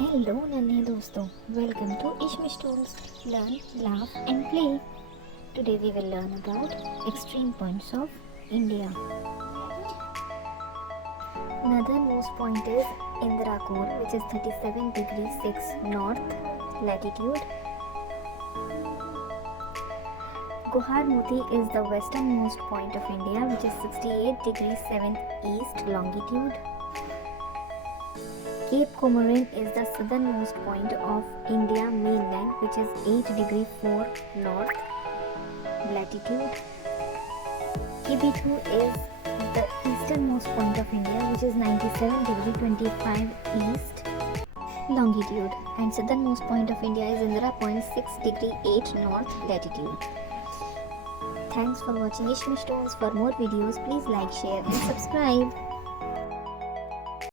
Hello नन्हे दोस्तों, welcome to Ishmish tools learn laugh and play. Today we will learn about extreme points of India. Northernmost point is Indirakur, which is 37 degrees 6 north latitude. Guharmoti is the westernmost point of India, which is 68 degrees 7 east longitude. Cape Comorin is the southernmost point of India mainland, which is 8 degree 4 north latitude. Kibitu is the easternmost point of India, which is 97 degree 25 east longitude, and southernmost point of India is Indira Point, 6 degree 8 north latitude. Thanks for watching Ishmish Tools. For more videos, please like, share and subscribe.